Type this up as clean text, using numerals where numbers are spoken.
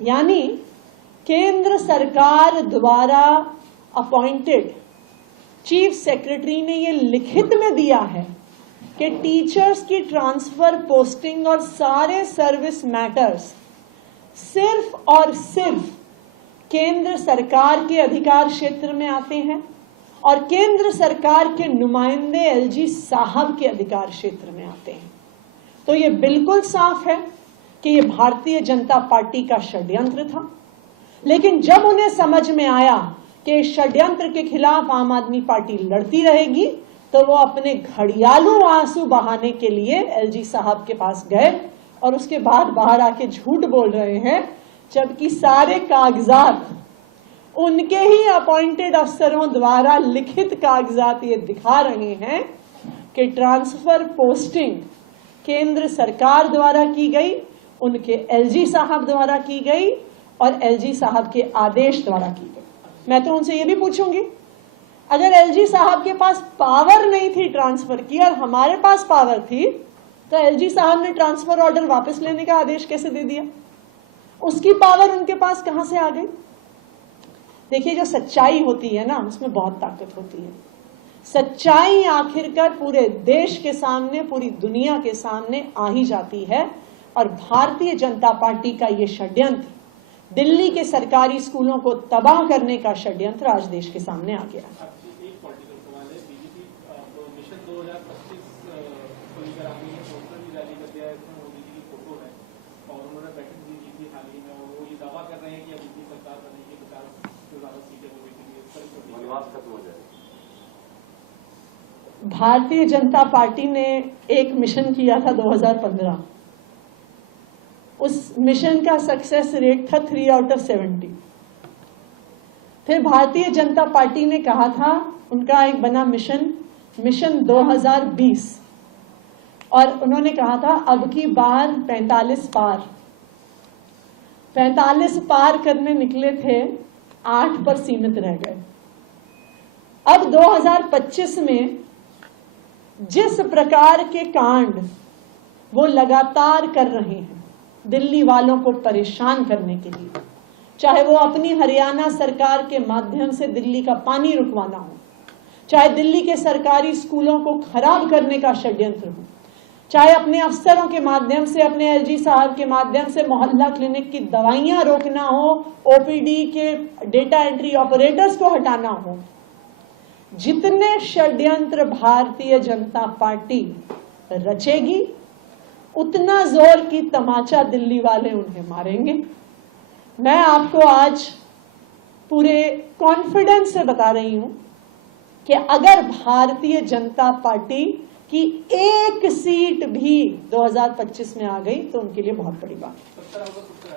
यानी केंद्र सरकार द्वारा अपॉइंटेड चीफ सेक्रेटरी ने ये लिखित में दिया है कि टीचर्स की ट्रांसफर, पोस्टिंग और सारे सर्विस मैटर्स सिर्फ और सिर्फ केंद्र सरकार के अधिकार क्षेत्र में आते हैं और केंद्र सरकार के नुमाइंदे एलजी साहब के अधिकार क्षेत्र में आते हैं। तो ये बिल्कुल साफ है कि ये भारतीय जनता पार्टी का षड्यंत्र था। लेकिन जब उन्हें समझ में आया कि षड्यंत्र के खिलाफ आम आदमी पार्टी लड़ती रहेगी, तो वो अपने घड़ियालू आंसू बहाने के लिए एलजी साहब के पास गए और उसके बाद बाहर आके झूठ बोल रहे हैं, जबकि सारे कागजात उनके ही अपॉइंटेड अफसरों द्वारा लिखित कागजात ये दिखा रहे हैं कि ट्रांसफर पोस्टिंग केंद्र सरकार द्वारा की गई, उनके एलजी साहब द्वारा की गई और एलजी साहब के आदेश द्वारा की गई। मैं तो उनसे ये भी पूछूंगी, अगर एलजी साहब के पास पावर नहीं थी ट्रांसफर की और हमारे पास पावर थी, तो एलजी साहब ने ट्रांसफर ऑर्डर वापस लेने का आदेश कैसे दे दिया? उसकी पावर उनके पास कहां से आ गई? देखिए, जो सच्चाई होती है ना, उसमें बहुत ताकत होती है। सच्चाई आखिरकार पूरे देश के सामने, पूरी दुनिया के सामने आ ही जाती है। और भारतीय जनता पार्टी का ये षड्यंत्र, दिल्ली के सरकारी स्कूलों को तबाह करने का षड्यंत्र, आज देश के सामने आ गया। एक पॉलिटिकल सवाल है, बीजेपी मिशन 2025 को लेकर आपने पोस्टर भी जारी कर दिया है, इसमें मोदी जी की फोटो है और उन्होंने बैठक भी की थी हाल ही में, और वो ये दावा कर रहे हैं कि अब उनकी सरकार बनेगी 50 से ज्यादा सीटें वो जीतेंगी, वनवास खत्म हो जाएगा। भारतीय जनता पार्टी ने एक मिशन किया था 2015, उस मिशन का सक्सेस रेट था 3 आउट ऑफ 70। फिर भारतीय जनता पार्टी ने कहा था, उनका एक बना मिशन 2020, और उन्होंने कहा था अब की बार 45 पार करने निकले थे, 8 पर सीमित रह गए। अब 2025 में जिस प्रकार के कांड वो लगातार कर रहे हैं दिल्ली वालों को परेशान करने के लिए, चाहे वो अपनी हरियाणा सरकार के माध्यम से दिल्ली का पानी रुकवाना हो, चाहे दिल्ली के सरकारी स्कूलों को खराब करने का षड्यंत्र हो, चाहे अपने अफसरों के माध्यम से, अपने एलजी साहब के माध्यम से मोहल्ला क्लिनिक की दवाइयां रोकना हो, ओपीडी के डेटा एंट्री ऑपरेटर्स को हटाना हो, जितने षड्यंत्र भारतीय जनता पार्टी रचेगी, उतना जोर की तमाचा दिल्ली वाले उन्हें मारेंगे। मैं आपको आज पूरे कॉन्फिडेंस से बता रही हूं कि अगर भारतीय जनता पार्टी की एक सीट भी 2025 में आ गई तो उनके लिए बहुत बड़ी बात है।